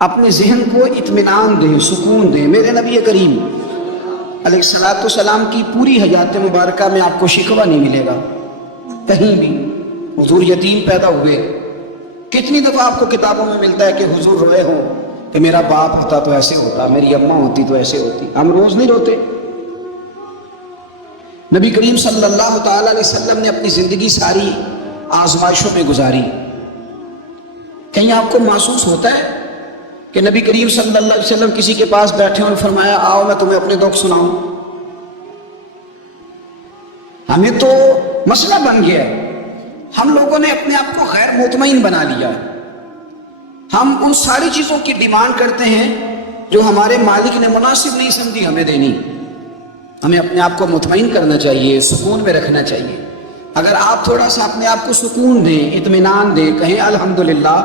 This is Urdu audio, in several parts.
اپنے ذہن کو اطمینان دیں، سکون دیں۔ میرے نبی کریم علیہ الصلوۃ والسلام کی پوری حیات مبارکہ میں آپ کو شکوہ نہیں ملے گا کہیں بھی۔ حضور یتیم پیدا ہوئے، کتنی دفعہ آپ کو کتابوں میں ملتا ہے کہ حضور روئے ہوں کہ میرا باپ ہوتا تو ایسے ہوتا، میری اماں ہوتی تو ایسے ہوتی۔ ہم روز نہیں روتے۔ نبی کریم صلی اللہ تعالی علیہ وسلم نے اپنی زندگی ساری آزمائشوں میں گزاری۔ کہیں آپ کو محسوس ہوتا ہے کہ نبی کریم صلی اللہ علیہ وسلم کسی کے پاس بیٹھے اور فرمایا آؤ میں تمہیں اپنے دکھ سناؤں؟ ہمیں تو مسئلہ بن گیا ہے، ہم لوگوں نے اپنے آپ کو غیر مطمئن بنا لیا ہے۔ ہم ان ساری چیزوں کی ڈیمانڈ کرتے ہیں جو ہمارے مالک نے مناسب نہیں سمجھی ہمیں دینی۔ ہمیں اپنے آپ کو مطمئن کرنا چاہیے، سکون میں رکھنا چاہیے۔ اگر آپ تھوڑا سا اپنے آپ کو سکون دیں، اطمینان دیں، کہیں الحمدللہ،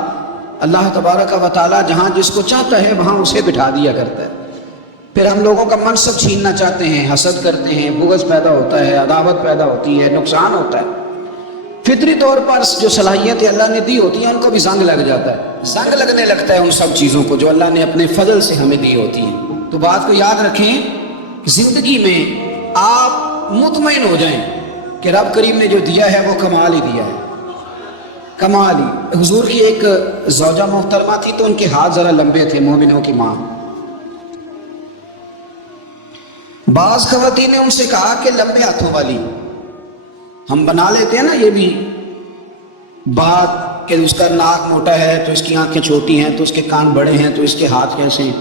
اللہ تبارک و تعالی جہاں جس کو چاہتا ہے وہاں اسے بٹھا دیا کرتا ہے۔ پھر ہم لوگوں کا منصب چھیننا چاہتے ہیں، حسد کرتے ہیں، بغض پیدا ہوتا ہے، عداوت پیدا ہوتی ہے، نقصان ہوتا ہے۔ فطری طور پر جو صلاحیتیں اللہ نے دی ہوتی ہیں ان کو بھی زنگ لگ جاتا ہے، زنگ لگنے لگتا ہے ان سب چیزوں کو جو اللہ نے اپنے فضل سے ہمیں دی ہوتی ہیں۔ تو بات کو یاد رکھیں، زندگی میں آپ مطمئن ہو جائیں کہ رب کریم نے جو دیا ہے وہ کمال ہی دیا ہے، کمال ہی۔ حضور کی ایک زوجہ محترمہ تھی تو ان کے ہاتھ ذرا لمبے تھے، مومنوں کی ماں۔ بعض خواتین نے ان سے کہا کہ لمبے ہاتھوں والی، ہم بنا لیتے ہیں نا یہ بھی بات کہ اس کا ناک موٹا ہے تو اس کی آنکھیں چھوٹی ہیں تو اس کے کان بڑے ہیں تو اس کے ہاتھ کیسے ہیں،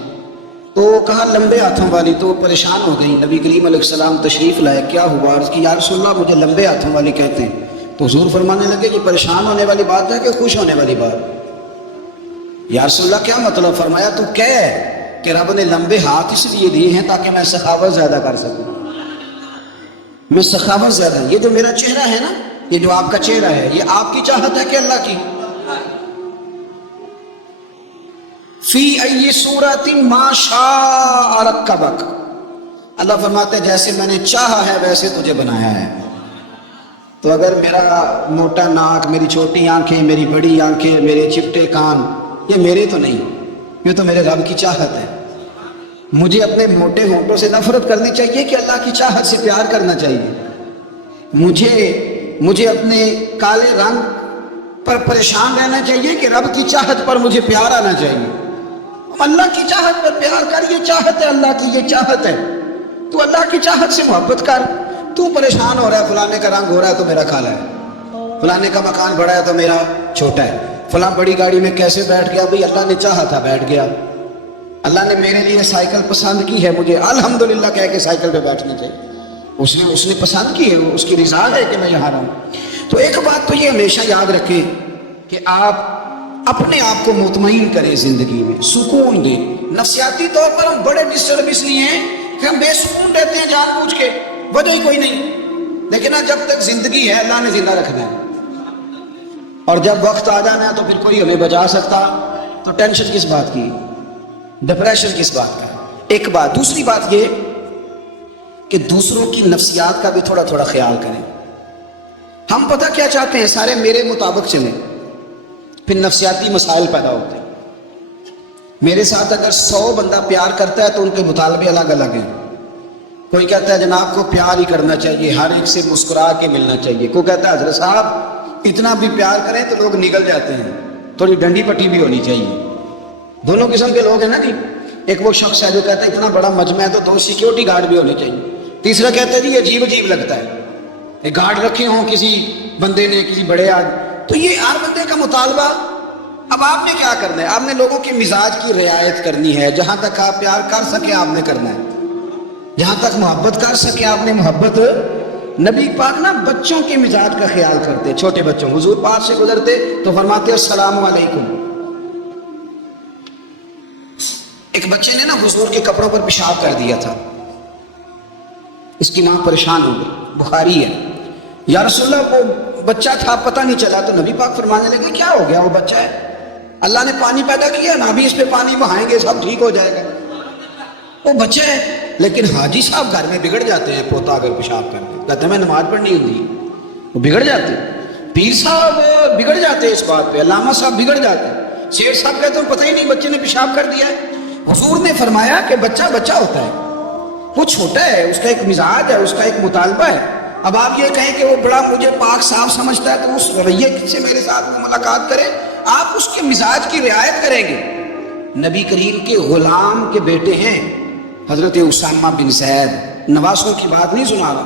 تو کہا لمبے ہاتھوں والی۔ تو پریشان ہو گئی، نبی کریم علیہ السلام تشریف لائے، کیا ہوا؟ عرض کی یا رسول اللہ مجھے لمبے ہاتھوں والی کہتے ہیں۔ تو حضور فرمانے لگے کہ پریشان ہونے والی بات ہے کہ خوش ہونے والی بات؟ یا رسول اللہ کیا مطلب؟ فرمایا تو کہہ کہ رب نے لمبے ہاتھ اس لیے دیے ہیں تاکہ میں سخاوت زیادہ کر سکوں، میں سخاوت زیادہ۔ یہ جو میرا چہرہ ہے نا، یہ جو آپ کا چہرہ ہے، یہ آپ کی چاہت ہے کہ اللہ کی؟ فی ای صورت ما شاء رکبک، اللہ فرماتے ہیں جیسے میں نے چاہا ہے ویسے تجھے بنایا ہے۔ تو اگر میرا موٹا ناک، میری چھوٹی آنکھیں، میری بڑی آنکھیں، میرے چپٹے کان، یہ میرے تو نہیں، یہ تو میرے رب کی چاہت ہے۔ مجھے اپنے موٹے ہونٹوں سے نفرت کرنی چاہیے کہ اللہ کی چاہت سے پیار کرنا چاہیے؟ مجھے اپنے کالے رنگ پر پریشان رہنا چاہیے کہ رب کی چاہت پر مجھے پیار آنا چاہیے؟ اللہ کی چاہت پر پیار کر، یہ چاہت ہے اللہ کی، یہ چاہت ہے۔ تو اللہ کی چاہت سے محبت کر۔ تو پریشان ہو رہا ہے فلانے کا رنگ ہو رہا ہے تو میرا کالا ہے، فلانے کا مکان بڑا ہے تو میرا چھوٹا ہے، فلاں بڑی گاڑی میں کیسے بیٹھ گیا؟ بھئی اللہ نے چاہا تھا بیٹھ گیا۔ اللہ نے میرے لیے سائیکل پسند کی ہے، مجھے الحمدللہ کہہ کے سائیکل پہ بیٹھنا چاہیے۔ اس نے پسند کی ہے، اس کی رضا ہے کہ میں یہاں رہوں۔ تو ایک بات تو یہ ہمیشہ یاد رکھیں کہ آپ اپنے آپ کو مطمئن کریں، زندگی میں سکون دیں۔ نفسیاتی طور پر ہم بڑے ڈسٹرب اس لیے ہیں کہ ہم بے سکون رہتے ہیں جان بوجھ کے، وجہ ہی کوئی نہیں۔ لیکن جب تک زندگی ہے اللہ نے زندہ رکھنا ہے، اور جب وقت آ جانا ہے تو پھر کوئی ہمیں بچا سکتا، تو ٹینشن کس بات کی، ڈپریشن کس بات کا؟ ایک بات۔ دوسری بات یہ کہ دوسروں کی نفسیات کا بھی تھوڑا تھوڑا خیال کریں۔ ہم پتہ کیا چاہتے ہیں؟ سارے میرے مطابق چلیں، پھر نفسیاتی مسائل پیدا ہوتے ہیں۔ میرے ساتھ اگر 100 بندہ پیار کرتا ہے تو ان کے مطالبے الگ الگ ہیں۔ کوئی کہتا ہے جناب کو پیار ہی کرنا چاہیے، ہر ایک سے مسکرا کے ملنا چاہیے۔ کوئی کہتا ہے حضرت صاحب اتنا بھی پیار کریں تو لوگ نگل جاتے ہیں، تھوڑی ڈنڈی پٹی بھی ہونی چاہیے۔ دونوں قسم کے لوگ ہیں نا جی۔ ایک وہ شخص ہے جو کہتا ہے اتنا بڑا مجمع ہے تو 2 سیکیورٹی گارڈ بھی ہونے چاہیے۔ تیسرا کہتا ہے جی عجیب عجیب لگتا ہے، گارڈ رکھے ہوں کسی بندے نے، کسی بڑے آدمی۔ تو یہ ہر بندے کا مطالبہ۔ اب آپ نے کیا کرنا ہے؟ آپ نے لوگوں کے مزاج کی رعایت کرنی ہے۔ جہاں تک آپ پیار کر سکیں آپ نے کرنا ہے، جہاں تک محبت کر سکیں آپ نے محبت۔ نبی پاک نا بچوں کے مزاج کا خیال کرتے، چھوٹے بچوں، حضور پاک سے گزرتے تو فرماتے السلام علیکم۔ ایک بچے نے نا حضور کے کپڑوں پر پیشاب کر دیا تھا، اس کی ماں پریشان ہو گئی، بخاری ہے۔ یا رسول اللہ وہ بچہ تھا پتہ نہیں چلا، تو نبی پاک فرمانے لگے کیا ہو گیا؟ وہ بچہ ہے، اللہ نے پانی پیدا کیا نا، ابھی اس پہ پانی بہائیں گے سب ٹھیک ہو جائے گا۔ وہ بچہ ہے، لیکن حاجی صاحب گھر میں بگڑ جاتے ہیں، پوتا اگر پیشاب کرتے کہتے ہیں میں نماز پڑھنی ہوتی، وہ بگڑ جاتے ہیں۔ پیر صاحب بگڑ جاتے ہیں اس بات پہ، علامہ صاحب بگڑ جاتے ہیں۔ شیخ صاحب کہتے ہیں پتہ ہی نہیں بچے نے پیشاب کر دیا ہے۔ حضور نے فرمایا کہ بچہ بچہ ہوتا ہے، وہ چھوٹا ہے، اس کا ایک مزاج ہے، اس کا ایک مطالبہ ہے۔ اب آپ یہ کہیں کہ وہ بڑا مجھے پاک صاف سمجھتا ہے تو اس رویے سے میرے ساتھ ملاقات کرے، آپ اس کے مزاج کی رعایت کریں گے۔ نبی کریم کے غلام کے بیٹے ہیں حضرت اسامہ بن زید، نواسوں کی بات نہیں سنا رہا،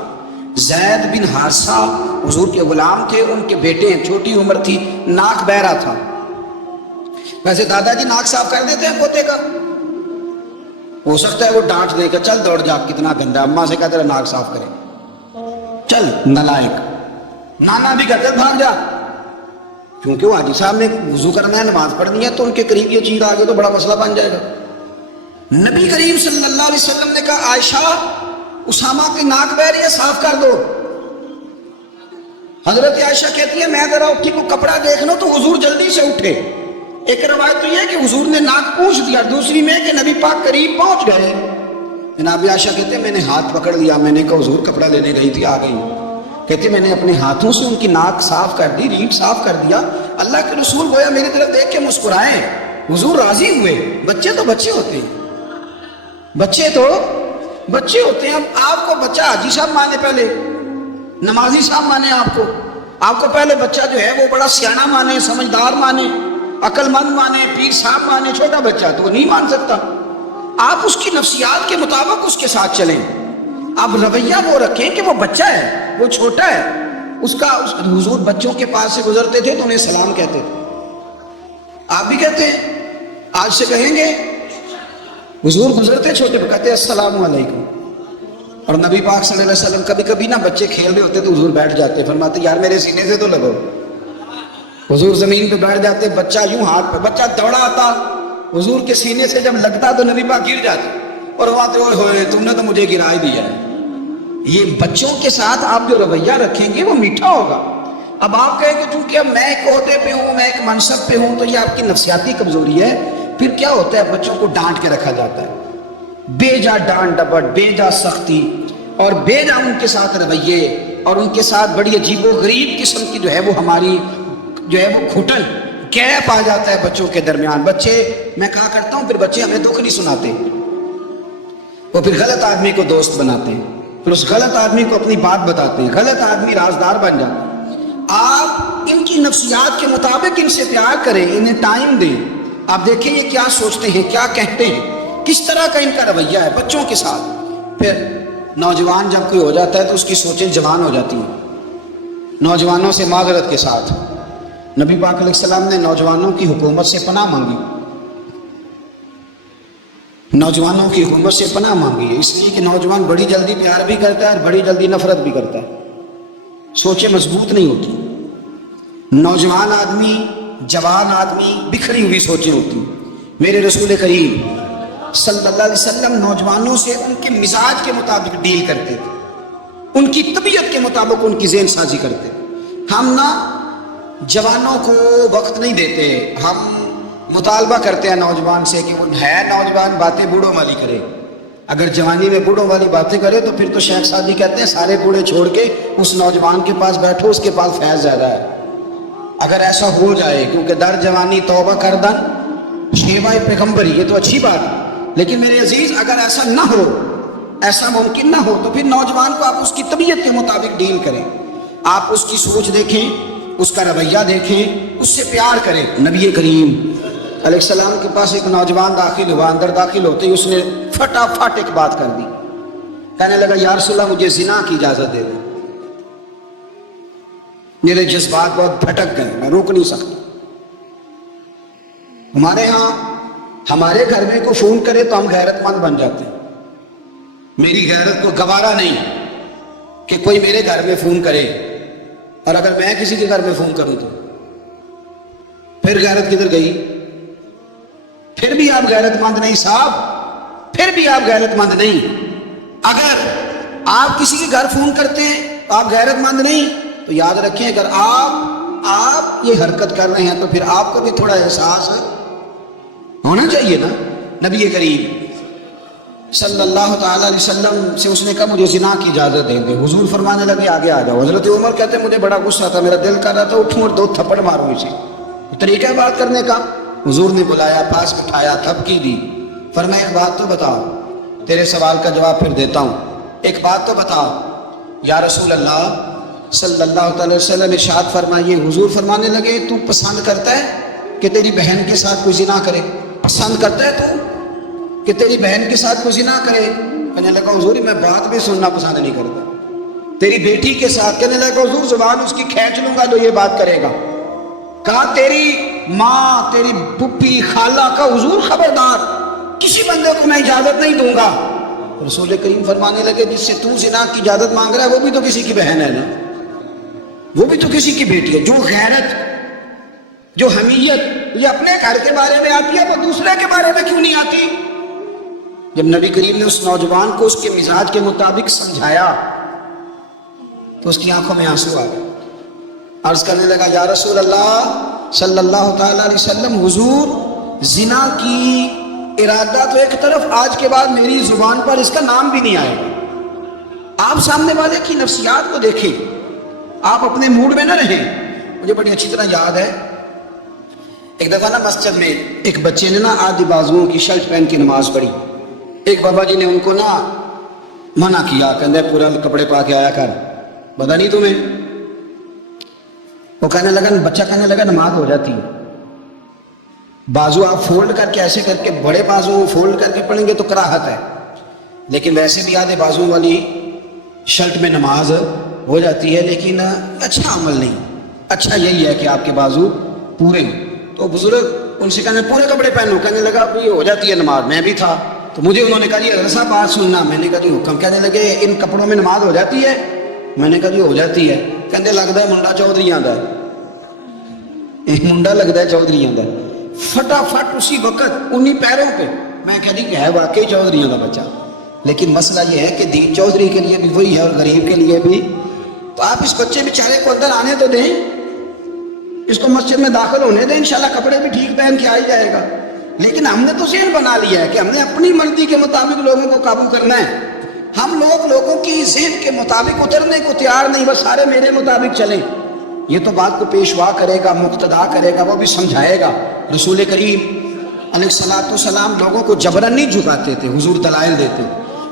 زید بن حارثہ حضور کے غلام تھے، ان کے بیٹے ہیں، چھوٹی عمر تھی، ناک بہ رہا تھا۔ ویسے دادا جی ناک صاف کر دیتے ہیں پوتے کا، ہو سکتا ہے وہ ڈانٹ دے کہ چل دوڑ جا کتنا گندا، اماں سے کہتے ہیں ناک صاف کرے، چل نالائق، نانا بھی کہتے ہیں بھاگ جا، کیونکہ وہ حاجی صاحب نے وضو کرنا ہے، نماز پڑھنی ہے، تو ان کے قریب یہ چیز آگے تو بڑا مسئلہ بن جائے گا۔ نبی کریم صلی اللہ علیہ وسلم نے کہا عائشہ اسامہ کی ناک بہ رہی ہے، صاف کر دو۔ حضرت عائشہ کہتی ہے میں ذرا اٹھی کو کپڑا دیکھ لوں تو حضور جلدی سے اٹھے۔ ایک روایت تو یہ ہے کہ حضور نے ناک پوچھ دیا، دوسری میں کہ نبی پاک قریب پہنچ گئے۔ جناب عائشہ کہتے ہیں میں نے ہاتھ پکڑ لیا، میں نے کہا حضور کپڑا لینے گئی تھی آ گئی۔ کہتے میں نے اپنے ہاتھوں سے ان کی ناک صاف کر دی، ریٹ صاف کر دیا۔ اللہ کے رسول گویا میری طرف دیکھ کے مسکرائے، حضور راضی ہوئے۔ بچے تو بچے ہوتے ہیں، بچے تو بچے ہوتے ہیں۔ اب آپ کو بچہ حاجی صاحب مانے، پہلے نمازی صاحب مانے، آپ کو پہلے بچہ جو ہے وہ بڑا سیاںہ مانے، سمجھدار مانے، عقل مند مانے، پیر صاحب مانے۔ چھوٹا بچہ تو وہ نہیں مان سکتا۔ آپ اس کی نفسیات کے مطابق اس کے ساتھ چلیں۔ اب رویہ وہ رکھیں کہ وہ بچہ ہے، وہ چھوٹا ہے، حضور بچوں کے پاس سے گزرتے تھے تو انہیں سلام کہتے تھے۔ آپ بھی کہتے ہیں، آج سے کہیں گے؟ حضور گزرتے چھوٹے پہ کہتے السلام علیکم۔ اور نبی پاک صلی اللہ علیہ وسلم کبھی کبھی نا بچے کھیل رہے ہوتے تو حضور بیٹھ جاتے، فرماتے یار میرے سینے سے تو لگو۔ حضور زمین پہ بیٹھ جاتے، بچہ یوں ہاتھ پہ، بچہ دوڑا آتا، حضور کے سینے سے جب لگتا تو نبی پاک گر جاتے اور وہاں ہوئے تم نے تو مجھے گرا ہی دیا ہے۔ یہ بچوں کے ساتھ آپ جو رویہ رکھیں گے وہ میٹھا ہوگا۔ اب آپ کہیں کہ چونکہ اب میں ایک عہدے پہ ہوں، میں ایک منصب پہ ہوں، تو یہ آپ کی نفسیاتی کمزوری ہے۔ پھر کیا ہوتا ہے، بچوں کو ڈانٹ کے رکھا جاتا ہے، بے جا ڈانٹ ڈپٹ، بے جا سختی اور بے جا ان کے ساتھ رویے، اور ان کے ساتھ بڑی عجیب و غریب قسم کی جو ہے وہ ہماری جو ہے وہ گھٹن گیپ آ جاتا ہے بچوں کے درمیان۔ بچے، میں کہا کرتا ہوں، پھر بچے ہمیں دکھ نہیں سناتے، وہ پھر غلط آدمی کو دوست بناتے ہیں، پھر اس غلط آدمی کو اپنی بات بتاتے ہیں، غلط آدمی رازدار بن جاتے ہیں۔ آپ ان کی نفسیات کے مطابق ان سے پیار کریں، انہیں ٹائم دیں۔ آپ دیکھیں یہ کیا سوچتے ہیں، کیا کہتے ہیں، کس طرح کا ان کا رویہ ہے بچوں کے ساتھ۔ پھر نوجوان جب کوئی ہو جاتا ہے تو اس کی سوچیں جوان ہو جاتی ہیں۔ نوجوانوں سے معذرت کے ساتھ نبی پاک علیہ السلام نے نوجوانوں کی حکومت سے پناہ مانگی، نوجوانوں کی حکومت سے پناہ مانگی ہے، اس لیے کہ نوجوان بڑی جلدی پیار بھی کرتا ہے اور بڑی جلدی نفرت بھی کرتا ہے، سوچیں مضبوط نہیں ہوتی۔ نوجوان آدمی، جوان آدمی بکھری ہوئی سوچیں ہوتی ہیں۔ میرے رسول کریم صلی اللہ علیہ وسلم نوجوانوں سے ان کے مزاج کے مطابق ڈیل کرتے تھے، ان کی طبیعت کے مطابق ان کی ذہن سازی کرتے۔ ہم نہ جوانوں کو وقت نہیں دیتے، ہم مطالبہ کرتے ہیں نوجوان سے کہ وہ ہے نوجوان باتیں بوڑھوں والی کرے۔ اگر جوانی میں بوڑھوں والی باتیں کرے تو پھر تو شیخ صاحب جی کہتے ہیں سارے بوڑھے چھوڑ کے اس نوجوان کے پاس بیٹھو، اس کے پاس فیض زیادہ ہے۔ اگر ایسا ہو جائے، کیونکہ در جوانی توبہ کردن شیوہ پیغمبری، یہ تو اچھی بات ہے، لیکن میرے عزیز اگر ایسا نہ ہو، ایسا ممکن نہ ہو، تو پھر نوجوان کو آپ اس کی طبیعت کے مطابق ڈیل کریں۔ آپ اس کی سوچ دیکھیں، اس کا رویہ دیکھیں، اس سے پیار کریں۔ نبی کریم علیہ السلام کے پاس ایک نوجوان داخل ہوا، اندر داخل ہوتے ہی اس نے فٹافٹ ایک بات کر دی، کہنے لگا یا رسول اللہ مجھے زنا کی اجازت دے دیں، میرے جذبات بہت بھٹک گئے، میں روک نہیں سکتا۔ ہمارے ہاں ہمارے گھر میں کوئی فون کرے تو ہم غیرت مند بن جاتے ہیں، میری غیرت کو گوارا نہیں کہ کوئی میرے گھر میں فون کرے، اور اگر میں کسی کے گھر میں فون کروں تو پھر غیرت کدھر گئی؟ پھر بھی آپ غیرت مند نہیں صاحب، پھر بھی آپ غیرت مند نہیں۔ اگر آپ کسی کے گھر فون کرتے ہیں تو آپ غیرت مند نہیں، تو یاد رکھیں اگر آپ یہ حرکت کر رہے ہیں تو پھر آپ کو بھی تھوڑا احساس ہونا چاہیے نا۔ نبی کریم صلی اللہ تعالیٰ علیہ وسلم سے اس نے کہا مجھے زنا کی اجازت دے دیں۔ حضور فرمانے لگے آگے آ جاؤ۔ حضرت عمر کہتے ہیں مجھے بڑا غصہ تھا، میرا دل کر رہا تھا اٹھوں اور 2 تھپڑ ماروں اسے۔ طریقہ ہے بات کرنے کا، حضور نے بلایا، پاس بٹھایا، تھپکی دی، فرمایا ایک بات تو بتاؤ، تیرے سوال کا جواب پھر دیتا ہوں، ایک بات تو بتاؤ یا رسول اللہ صلی اللہ علیہ وسلم ارشاد فرمائیے۔ حضور فرمانے لگے تو پسند کرتا ہے کہ تیری بہن کے ساتھ کوئی زنا کرے؟ پسند کرتا ہے تو کہ تیری بہن کے ساتھ کوئی زنا کرے؟ کہنے لگا حضور میں بات بھی سننا پسند نہیں کرتا۔ تیری بیٹی کے ساتھ؟ کہنے لگا حضور زبان اس کی کھینچ لوں گا تو یہ بات کرے گا۔ کہا تیری ماں، تیری پھپھی، خالہ کا؟ حضور خبردار، کسی بندے کو میں اجازت نہیں دوں گا۔ رسول کریم فرمانے لگے جس سے تو زنا کی اجازت مانگ رہا ہے وہ بھی تو کسی کی بہن ہے نا، وہ بھی تو کسی کی بیٹی ہے۔ جو غیرت، جو حمیت یہ اپنے گھر کے بارے میں آتی ہے وہ دوسرے کے بارے میں کیوں نہیں آتی؟ جب نبی کریم نے اس نوجوان کو اس کے مزاج کے مطابق سمجھایا تو اس کی آنکھوں میں آنسو آ گئے۔ عرض کرنے لگا یا رسول اللہ صلی اللہ تعالی علیہ وسلم، حضور زنا کی ارادہ تو ایک طرف، آج کے بعد میری زبان پر اس کا نام بھی نہیں آئے گا۔ آپ سامنے والے کی نفسیات کو دیکھیں، آپ اپنے موڈ میں نہ رہیں۔ مجھے بڑی اچھی طرح یاد ہے ایک دفعہ نا مسجد میں ایک بچے نے نا آدھی بازوؤں کی شرٹ پہن کے نماز پڑھی۔ ایک بابا جی نے ان کو نا منع کیا، کہتے پورا کپڑے پا کے آیا کر، پتا نہیں تمہیں؟ وہ کہنے لگا، بچہ کہنے لگا نماز ہو جاتی ہے، بازو آپ فولڈ کر کے ایسے کر کے، بڑے بازو فولڈ کر کے پڑھیں گے تو کراہت ہے، لیکن ویسے بھی آدھے بازو والی شرٹ میں نماز ہو جاتی ہے، لیکن اچھا عمل نہیں، اچھا یہی ہے کہ آپ کے بازو پورے ہوں۔ تو بزرگ ان سے کہنے پورے کپڑے پہنو، کہنے لگا ابھی ہو جاتی ہے نماز، میں بھی تھا تو مجھے انہوں نے کہا جی ایسا بات سننا، میں نے کہا جی حکم۔ کہنے لگے ان کپڑوں میں نماز ہو جاتی ہے؟ میں نے کہا جی ہو جاتی ہے۔ کہنے لگتا ہے منڈا چودھری آندا ہے، منڈا لگتا ہے چودھری آندا ہے۔ فٹافٹ اسی وقت انہی پیروں پہ میں کہہ دی کہ ہے واقعی چودھریوں کا بچہ، لیکن مسئلہ یہ ہے کہ دین چودھری کے لیے بھی وہی ہے اور غریب کے لیے بھی۔ تو آپ اس بچے بیچارے کو اندر آنے تو دیں، اس کو مسجد میں داخل ہونے دیں، انشاءاللہ کپڑے بھی ٹھیک پہن کے آ ہی جائے گا۔ لیکن ہم نے تو ذہن بنا لیا ہے کہ ہم نے اپنی مرضی کے مطابق لوگوں کو قابو کرنا ہے۔ ہم لوگوں کی ذہن کے مطابق اترنے کو تیار نہیں، بس سارے میرے مطابق چلیں۔ یہ تو بات کو پیشوا کرے گا، مقتدا کرے گا، وہ بھی سمجھائے گا۔ رسول کریم علیہ الصلوۃ والسلام لوگوں کو جبرن نہیں جھکاتے تھے، حضور دلائل دیتے۔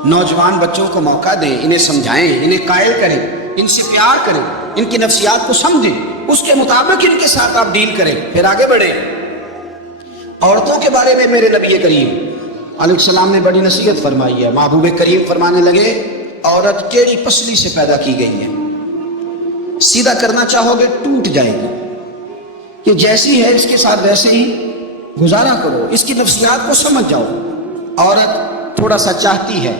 نوجوان بچوں کو موقع دیں، انہیں سمجھائیں، انہیں قائل کریں، ان سے پیار کریں، ان کی نفسیات کو سمجھیں، اس کے مطابق ان کے ساتھ آپ ڈیل کریں، پھر آگے بڑھیں۔ عورتوں کے بارے میں میرے نبی کریم علیہ السلام نے بڑی نصیحت فرمائی ہے۔ محبوب کریم فرمانے لگے عورت ٹیڑھی پسلی سے پیدا کی گئی ہے، سیدھا کرنا چاہو گے ٹوٹ جائے گی، کہ جیسی ہے اس کے ساتھ ویسے ہی گزارا کرو، اس کی نفسیات کو سمجھ جاؤ۔ عورت تھوڑا سا چاہتی ہے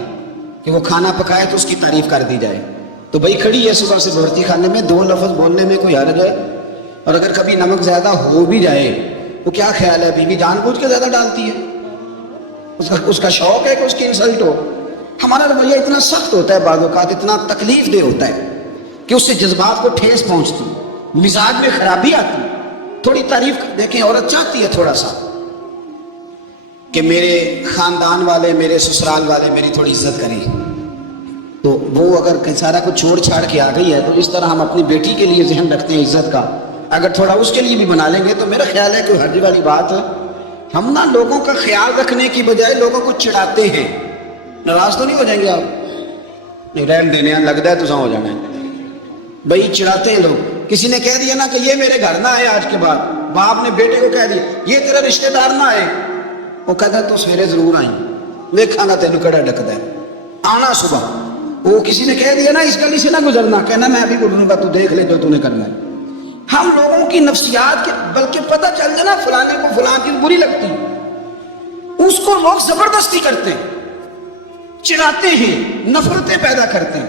کہ وہ کھانا پکائے تو اس کی تعریف کر دی جائے، تو بھائی کھڑی ہے صبح سے بھرتی خانے میں، دو لفظ بولنے میں کوئی حرج ہے؟ اور اگر کبھی نمک زیادہ ہو بھی جائے تو کیا خیال ہے، بیوی جان بوجھ کے زیادہ ڈالتی ہے؟ اس کا شوق ہے کہ اس کی انسلٹ ہو؟ ہمارا رویہ اتنا سخت ہوتا ہے، بعض اوقات اتنا تکلیف دہ ہوتا ہے کہ اس سے جذبات کو ٹھیس پہنچتی، مزاج میں خرابی آتی۔ تھوڑی تعریف دیکھیں، عورت چاہتی ہے تھوڑا سا کہ میرے خاندان والے، میرے سسرال والے میری تھوڑی عزت کریں، تو وہ اگر سارا کچھ چھوڑ چھاڑ کے آ گئی ہے تو اس طرح ہم اپنی بیٹی کے لیے ذہن رکھتے ہیں عزت کا، اگر تھوڑا اس کے لیے بھی بنا لیں گے تو میرا خیال ہے کوئی حرج والی بات ہے۔ ہم نا لوگوں کا خیال رکھنے کی بجائے لوگوں کو چڑھاتے ہیں۔ ناراض تو نہیں ہو جائیں گے آپ؟ نہیں، رحم دینے لگتا ہے تو سا ہو جانا ہے بھائی، چڑھاتے ہیں لوگ۔ کسی نے کہہ دیا نا کہ یہ میرے گھر نہ آئے آج کے بعد، باپ نے بیٹے کو کہہ دیا یہ تیرا رشتہ دار نہ آئے، وہ کہتا تو سویرے ضرور آئیں، دیکھا گا تینوں کڑا ڈکدا ہے، آنا صبح۔ وہ کسی نے کہہ دیا نا اس گلی سے نہ گزرنا، کہنا میں ابھی گزروں گا، تو دیکھ لے جو تو نے کرنا ہے۔ ہم لوگوں کی نفسیات کے بلکہ پتہ چل جائے نا فلانے کو فلاں کی بری لگتی، اس کو لوگ زبردستی کرتے ہیں، چڑھاتے ہیں، نفرتیں پیدا کرتے ہیں،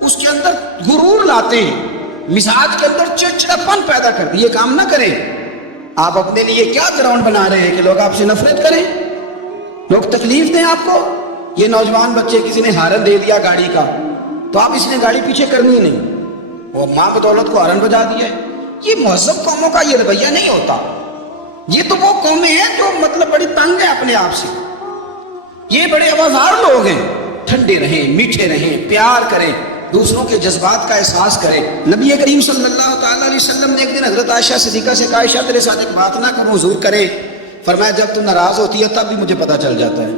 اس کے اندر غرور لاتے ہیں، مزاج کے اندر چڑچڑاپن پیدا کرتے ہیں۔ یہ کام نہ کریں۔ آپ اپنے لیے کیا گراؤنڈ بنا رہے ہیں کہ لوگ آپ سے نفرت کریں، لوگ تکلیف دیں آپ کو؟ یہ نوجوان بچے کسی نے ہارن دے دیا گاڑی کا تو آپ اس نے گاڑی پیچھے کرنی نہیں، وہ ماں بدولت کو ہارن بجا دیا ہے۔ یہ مہذب قوموں کا یہ رویہ نہیں ہوتا۔ یہ تو وہ قومیں ہیں جو مطلب بڑی تنگ ہیں اپنے آپ سے، یہ بڑے آوازار لوگ ہیں۔ ٹھنڈے رہیں، میٹھے رہیں، پیار کریں، دوسروں کے جذبات کا احساس کریں۔ نبی کریم صلی اللہ تعالیٰ علیہ وسلم نے ایک دن حضرت عائشہ صدیقہ سے کہا عائشہ تیرے ساتھ ایک بات نہ کروں، حضور کرے؟ فرمایا جب تو ناراض ہوتی ہے تب بھی مجھے پتہ چل جاتا ہے،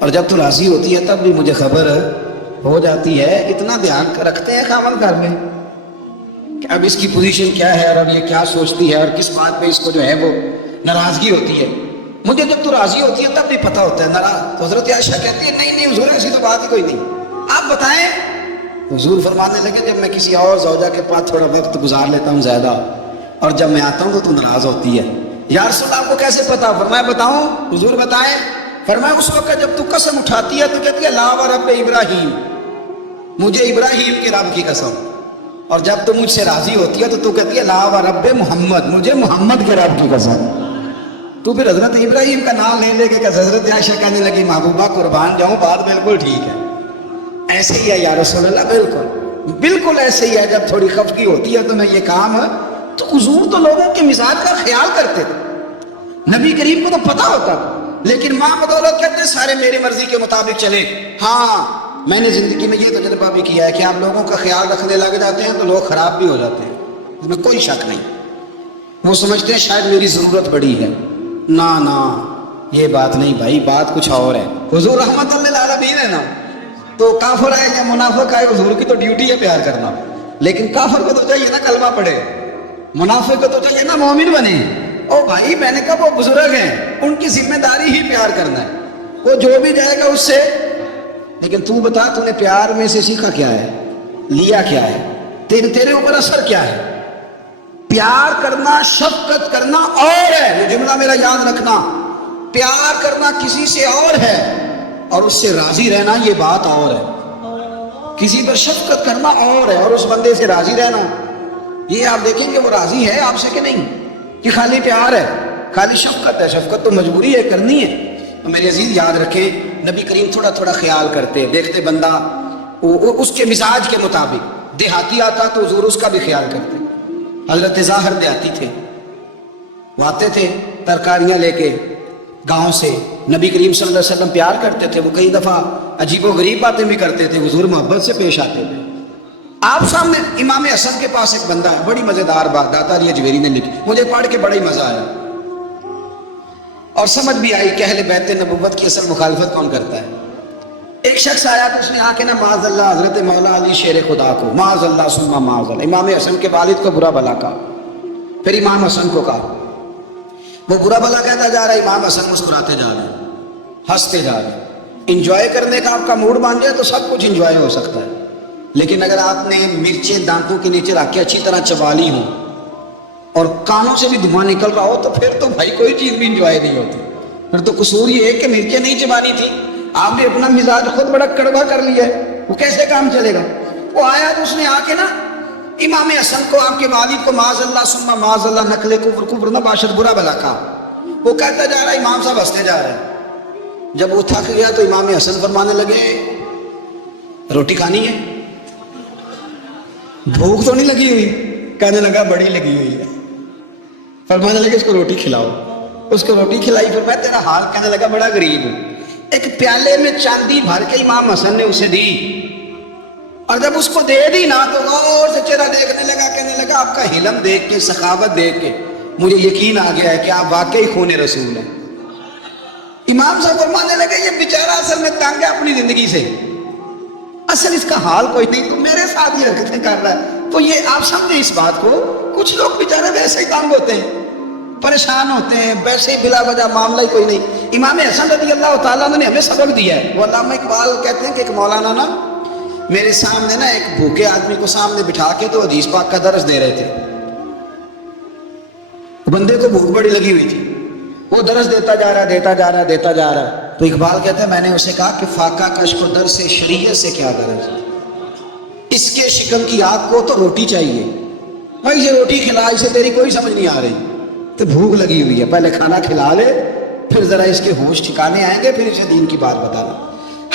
اور جب تو راضی ہوتی ہے تب بھی مجھے خبر ہو جاتی ہے۔ اتنا دھیان رکھتے ہیں خاوند گھر میں کہ اب اس کی پوزیشن کیا ہے اور اب یہ کیا سوچتی ہے اور کس بات پہ اس کو جو ہے وہ ناراضگی ہوتی ہے۔ مجھے جب تو راضی ہوتی ہے تب بھی پتہ ہوتا ہے ناراض۔ تو حضرت عائشہ کہتی ہے نہیں نہیں حضور ایسی تو بات ہی کوئی نہیں، آپ بتائیں۔ حضور فرمانے لگے جب میں کسی اور زوجہ کے پاس تھوڑا وقت گزار لیتا ہوں زیادہ، اور جب میں آتا ہوں تو ناراض ہوتی ہے۔ یا رسول اللہ آپ کو کیسے پتا؟ فرمایا بتاؤں؟ حضور بتائیں۔ فرمایا اس وقت جب تو قسم اٹھاتی ہے تو کہتی ہے لا و رب ابراہیم، مجھے ابراہیم کے رب کی قسم، اور جب تو مجھ سے راضی ہوتی ہے تو کہتی ہے لا و رب محمد، مجھے محمد کے رب کی قسم۔ تو پھر حضرت ابراہیم کا نام لے لے کے حضرت عائشہ کہنے لگی محبوبہ قربان جاؤں، بات بالکل ٹھیک ہے، ایسے ہی ہے یا رسول اللہ، بالکل بالکل ایسے ہی ہے۔ جب تھوڑی خفگی ہوتی ہے تو میں یہ کام ہے۔ تو حضور تو لوگوں کے مزاج کا خیال کرتے تھے، نبی کریم کو تو پتہ ہوتا تھا، لیکن ماں بدولت کہتے ہیں سارے میری مرضی کے مطابق چلے۔ ہاں میں نے زندگی میں یہ تجربہ بھی کیا ہے کہ آپ لوگوں کا خیال رکھنے لگ جاتے ہیں تو لوگ خراب بھی ہو جاتے ہیں، اس میں کوئی شک نہیں۔ وہ سمجھتے ہیں شاید میری ضرورت بڑی ہے، نہ یہ بات نہیں بھائی، بات کچھ اور ہے۔ حضور رحمت للعالمین ہے نا، تو کافر آئے یا منافق آئے حضور کی تو ڈیوٹی ہے پیار کرنا، لیکن کافر کو تو چاہیے نا کلمہ پڑھے، منافق کو تو چاہیے نا مومن بنے۔ او بھائی میں نے کہا وہ بزرگ ہیں، ان کی ذمہ داری ہی پیار کرنا ہے، وہ جو بھی جائے گا اس سے۔ لیکن تو بتا تو نے پیار میں سے سیکھا کیا ہے، لیا کیا ہے، تیرے اوپر اثر کیا ہے؟ پیار کرنا، شفقت کرنا اور ہے، یہ جملہ میرا یاد رکھنا، پیار کرنا کسی سے اور ہے اور اس سے راضی رہنا یہ بات اور ہے۔ کسی پر شفقت کرنا اور ہے اور اس بندے سے راضی رہنا یہ آپ دیکھیں گے وہ راضی ہے آپ سے کہ نہیں، کہ خالی پیار ہے، خالی شفقت ہے۔ شفقت تو مجبوری ہے، کرنی ہے۔ تو میرے عزیز یاد رکھیں نبی کریم تھوڑا تھوڑا خیال کرتے، دیکھتے بندہ اس کے مزاج کے مطابق، دیہاتی آتا تو حضور اس کا بھی خیال کرتے۔ حضرت ظاہر دیہاتی تھے، وہ آتے تھے ترکاریاں لے کے گاؤں سے، نبی کریم صلی اللہ علیہ وسلم پیار کرتے تھے، وہ کئی دفعہ عجیب و غریب باتیں بھی کرتے تھے، حضور محبت سے پیش آتے تھے۔ آپ سامنے امام حسن کے پاس ایک بندہ ہے، بڑی مزیدار بات داتا علی اجویری نے لکھی، مجھے پڑھ کے بڑا ہی مزہ آیا اور سمجھ بھی آئی کہ اہل بیت نبوت کی اصل مخالفت کون کرتا ہے۔ ایک شخص آیا تو اس نے آ کے نا معاذ اللہ حضرت مولا علی شیر خدا کو، معاذ اللہ ثم معاذ اللہ، امام حسن کے والد کو برا بھلا کہا، پھر امام حسن کو کہا، وہ برا بھلا کہتا جا رہا ہے، امام حسن مسکراتے جا رہے ہیں، ہنستے جا رہے ہیں۔ انجوائے کرنے کا آپ کا موڈ بن جائے تو سب کچھ انجوائے ہو سکتا ہے، لیکن اگر آپ نے مرچیں دانتوں کے نیچے رکھ کے اچھی طرح چبا لی ہوں اور کانوں سے بھی دھواں نکل رہا ہو تو پھر تو بھائی کوئی چیز بھی انجوائے نہیں ہوتی، پھر تو قصور یہ ہے کہ مرچیں نہیں چبانی تھی، آپ نے اپنا مزاج خود بڑا کڑوا کر لیا ہے، وہ کیسے کام چلے گا۔ وہ آیا تو اس نے آ کے نا امام حسن کو، آپ کے والد کو معاذ اللہ ثم معاذ اللہ نقل کفر نہ باشد برا بھلا کہا۔ وہ کہتا جا رہا ہے، امام صاحب ہنستے جا رہے ہیں۔ جب وہ تھک گیا تو امام حسن فرمانے لگے روٹی کھانی ہے، بھوک تو نہیں لگی ہوئی؟ کہنے لگا بڑی لگی ہوئی ہے۔ فرمانے لگے اس کو روٹی کھلاؤ، اس کو روٹی کھلائی، پھر میں تیرا حال، کہنے لگا بڑا غریب ہوں۔ ایک پیالے میں چاندی بھر کے امام حسن نے اسے دی، اور جب اس کو دے دی نا تو غور سے چہرہ دیکھنے لگا، کہنے لگا آپ کا حلم دیکھ کے، سخاوت دیکھ کے مجھے یقین آ گیا ہے کہ آپ واقعی خون رسول ہیں۔ امام صاحب فرمانے لگے یہ بیچارہ اصل میں تنگ ہے اپنی زندگی سے، اصل اس کا حال کوئی نہیں، تو میرے ساتھ یہ حرکتیں کر رہا ہے۔ تو یہ آپ سمجھیں اس بات کو، کچھ لوگ بیچارے ویسے ہی تنگ ہوتے ہیں، پریشان ہوتے ہیں، ویسے ہی بلا وجہ معاملہ ہی کوئی نہیں۔ امام حسن رضی اللہ تعالیٰ نے ہمیں سبق دیا ہے۔ وہ علامہ اقبال کہتے ہیں کہ ایک مولانا نا میرے سامنے نا ایک بھوکے آدمی کو سامنے بٹھا کے تو حدیث پاک کا درس دے رہے تھے، بندے کو بھوک بڑی لگی ہوئی تھی، وہ درس دیتا جا رہا ہے۔ تو اقبال کہتے ہیں میں نے اسے کہا کہ فاقہ کش کو درس شریعت سے کیا غرض، اس کے شکم کی آگ کو تو روٹی چاہیے، بھائی یہ روٹی کھلا، اسے تیری کوئی سمجھ نہیں آ رہی، تو بھوک لگی ہوئی ہے، پہلے کھانا کھلا لے، پھر ذرا اس کے ہوش ٹھکانے آئیں گے، پھر اسے دین کی بات بتانا۔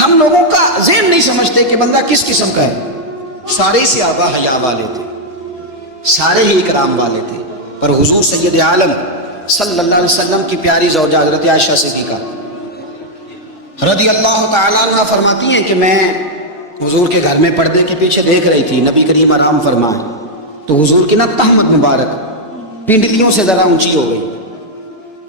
ہم لوگوں کا ذہن نہیں سمجھتے کہ بندہ کس قسم کا ہے۔ سارے صحابہ حیا والے تھے، سارے ہی اکرام والے تھے، پر حضور سید عالم صلی اللہ علیہ وسلم کی پیاری زوجہ حضرت عائشہ صدیقہ رضی اللہ تعالیٰ عنہ فرماتی ہیں کہ میں حضور کے گھر میں پردے کے پیچھے دیکھ رہی تھی، نبی کریم آرام فرمائے تو حضور کی نا تہمت مبارک پنڈلیوں سے ذرا اونچی ہو گئی،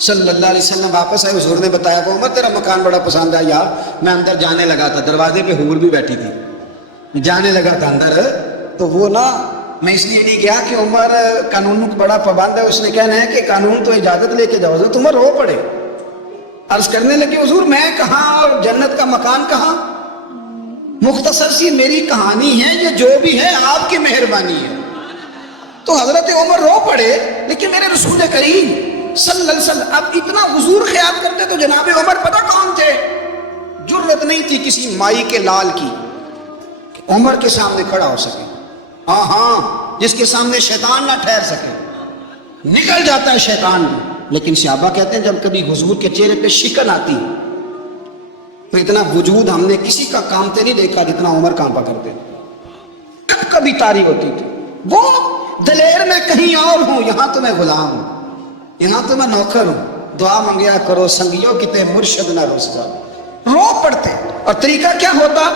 صلی اللہ علیہ وسلم واپس آئے، حضور نے بتایا کہ عمر تیرا مکان بڑا پسند ہے یار، میں اندر جانے لگا تھا، دروازے پہ حور بھی بیٹھی تھی، جانے لگا تھا اندر، تو وہ نا میں اس لیے نہیں گیا کہ عمر قانون کو بڑا پابند ہے، اس نے کہنا ہے کہ قانون تو اجازت لے کے جاؤ، حضرت عمر رو پڑے، عرض کرنے لگے حضور میں کہاں اور جنت کا مکان کہاں، مختصر سی میری کہانی ہے، یہ جو بھی ہے آپ کی مہربانی ہے۔ تو حضرت عمر رو پڑے، لیکن میرے رسول کریم صلی اللہ علیہ وسلم اب اتنا حضور خیال کرتے تو جناب عمر پتہ کون تھے، جرت نہیں تھی کسی مائی کے لال کی کہ عمر کے سامنے کھڑا ہو سکے، ہاں جس کے سامنے شیطان نہ ٹھہر سکے، نکل جاتا ہے شیطان بھی، لیکن صحابہ کہتے ہیں جب کبھی حضور کے چہرے پہ شکن آتی تو اتنا وجود ہم نے کسی کا کامتے نہیں دیکھا جتنا عمر کانپا کرتے، کبھی تاری ہوتی تھی، وہ دلیر میں کہیں اور ہوں، یہاں تو میں غلام ہوں، یہاں تو میں نوکر ہوں، دعا منگیا کرو سنگیوں کی تے مرشد نہ رسوا، رو پڑتے۔ اور طریقہ کیا ہوتا،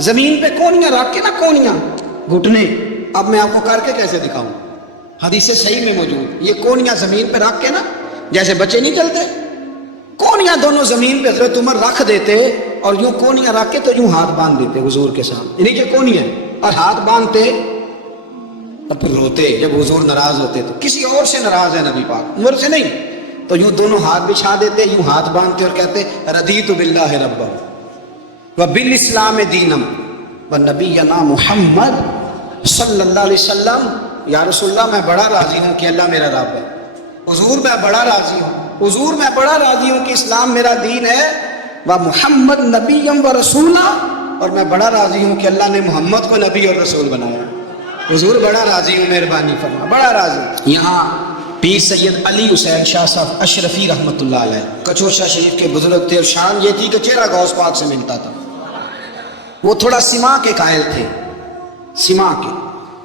زمین پہ کونیاں رکھ کے نا، کونیاں گھٹنے، اب میں آپ کو کر کے کیسے دکھاؤں، حدیث صحیح میں موجود، یہ کونیاں زمین پہ رکھ کے نا، جیسے بچے نہیں چلتے، کونیاں دونوں زمین پہ حضرت عمر رکھ دیتے اور یوں کونیاں رکھ کے تو یوں ہاتھ باندھ دیتے حضور کے سامنے، یعنی کہ کونیاں اور ہاتھ باندھتے اور پھر روتے، جب حضور ناراض ہوتے تو کسی اور سے ناراض ہے نبی پاک، عمر سے نہیں، تو یوں دونوں ہاتھ بچھا دیتے، یوں ہاتھ باندھتے اور کہتے رضیت باللہ ربا وبالاسلام دینا ونبینا محمد صلی اللہ علیہ وسلم، یا رسول اللہ میں بڑا راضی ہوں کہ اللہ میرا رب ہے، حضور میں بڑا راضی ہوں، حضور میں بڑا راضی ہوں کہ اسلام میرا دین ہے، و محمد نبیم و رسولہ، اور میں بڑا راضی ہوں کہ اللہ نے محمد کو نبی اور رسول بنایا، حضور بڑا راضی ہوں، مہربانی فرما، بڑا راضی۔ یہاں پیر سید علی حسین شاہ صاحب اشرفی رحمۃ اللہ علیہ کچوشا شریف کے بزرگ تھے، اور شان یہ تھی کہ چہرہ غوث پاک سے ملتا تھا، وہ تھوڑا سما کے قائل تھے، سما کے،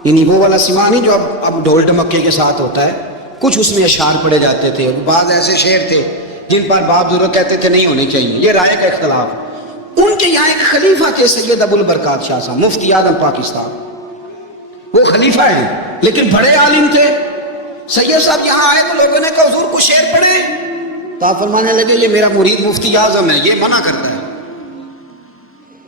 یعنی وہ والا سما نہیں جو اب ڈھول ڈمکے کے ساتھ ہوتا ہے، کچھ اس میں اشعار پڑے جاتے تھے، بعض ایسے شعر تھے جن پر بعض بزرگ کہتے تھے نہیں ہونے چاہیے، یہ رائے کا اختلاف۔ ان کے یہاں ایک خلیفہ تھے سید ابو البرکات شاہ صاحب، مفتی اعظم پاکستان، وہ خلیفہ ہیں لیکن بڑے عالم تھے۔ سید صاحب یہاں آئے تو لوگوں نے کہا حضور کو شعر پڑھے، تو آپ فرمانے لگے یہ میرا مرید مفتی اعظم ہے، یہ منع کرتا ہے،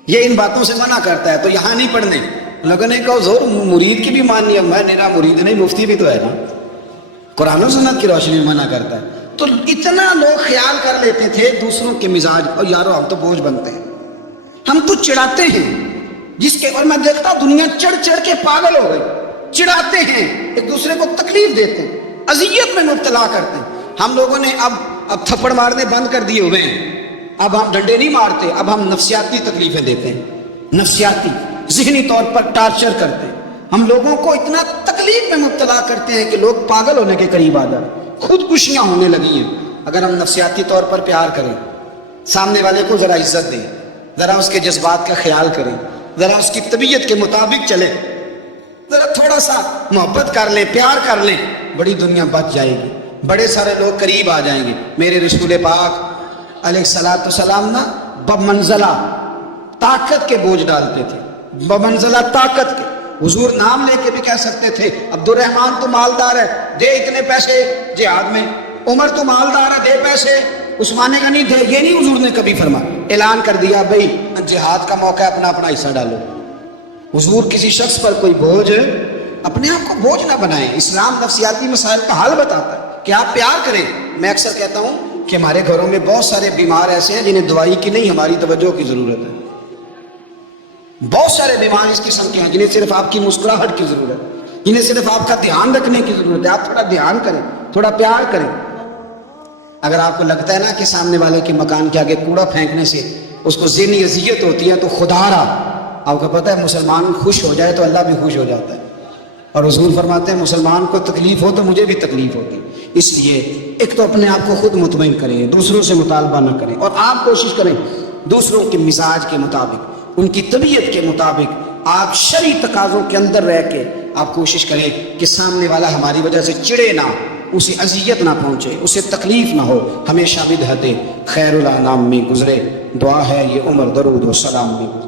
یہ ان باتوں سے منع کرتا ہے، تو یہاں نہیں پڑھنے۔ لوگوں نے کہا حضور مرید کی بھی ماننی ہے، میں میرا مرید نہیں، مفتی بھی تو ہے نا، قرآن و سنت کی روشنی میں منع کرتا ہے۔ تو اتنا لوگ خیال کر لیتے تھے دوسروں کے مزاج، اور یارو ہم تو بوجھ بنتے ہیں، ہم تو چڑھاتے ہیں جس کے، اور میں دیکھتا ہوں دنیا چڑھ چڑھ کے پاگل ہو گئی، چڑھاتے ہیں ایک دوسرے کو، تکلیف دیتے ہیں، اذیت میں مبتلا کرتے ہیں۔ ہم لوگوں نے اب تھپڑ مارنے بند کر دیے ہوئے ہیں، اب ہم ڈنڈے نہیں مارتے، اب ہم نفسیاتی تکلیفیں دیتے ہیں، نفسیاتی ذہنی طور پر ٹارچر کرتے ہیں، ہم لوگوں کو اتنا تکلیف میں مبتلا کرتے ہیں کہ لوگ پاگل ہونے کے قریب آ جائیں، خودکشیاں ہونے لگی ہیں۔ اگر ہم نفسیاتی طور پر پیار کریں، سامنے والے کو ذرا عزت دیں، ذرا اس کے جذبات کا خیال کریں، ذرا اس کی طبیعت کے مطابق چلیں، ذرا تھوڑا سا محبت کر لیں، پیار کر لیں، بڑی دنیا بچ جائے گی، بڑے سارے لوگ قریب آ جائیں گے۔ میرے رسول پاک علیہ الصلوۃ والسلام نا بمنزلہ طاقت کے بوجھ ڈالتے تھے، بمنزلہ طاقت کے، حضور نام لے کے بھی کہہ سکتے تھے عبد الرحمن تو مالدار ہے، دے اتنے پیسے جہاد میں، عمر تو مالدار ہے، دے پیسے، عثمان غنی دے، یہ نہیں حضور نے کبھی فرمایا، اعلان کر دیا بھئی جہاد کا موقع ہے، اپنا اپنا حصہ ڈالو۔ حضور کسی شخص پر کوئی بوجھ، اپنے آپ کو بوجھ نہ بنائیں۔ اسلام نفسیاتی مسائل کا حل بتاتا ہے کہ آپ پیار کریں۔ میں اکثر کہتا ہوں کہ ہمارے گھروں میں بہت سارے بیمار ایسے ہیں جنہیں دوائی کی نہیں ہماری توجہ کی ضرورت ہے، بہت سارے بیمار اس قسم کے ہیں جنہیں صرف آپ کی مسکراہٹ کی ضرورت ہے، جنہیں صرف آپ کا دھیان رکھنے کی ضرورت ہے۔ آپ تھوڑا دھیان کریں، تھوڑا پیار کریں۔ اگر آپ کو لگتا ہے نا کہ سامنے والے کے مکان کے آگے کوڑا پھینکنے سے اس کو ذہنی اذیت ہوتی ہے، تو خدا را آپ کو پتہ ہے مسلمان خوش ہو جائے تو اللہ بھی خوش ہو جاتا ہے، اور حضور فرماتے ہیں مسلمان کو تکلیف ہو تو مجھے بھی تکلیف ہوتی۔ اس لیے ایک تو اپنے آپ کو خود مطمئن کریں، دوسروں سے مطالبہ نہ کریں، اور آپ کوشش کریں دوسروں کے مزاج کے مطابق، ان کی طبیعت کے مطابق، آپ شرعی تقاضوں کے اندر رہ کے آپ کوشش کریں کہ سامنے والا ہماری وجہ سے چڑے نہ، اسے اذیت نہ پہنچے، اسے تکلیف نہ ہو، ہمیشہ بدحت خیر الانام میں گزرے۔ دعا ہے یہ عمر درود و سلام میں گزرے۔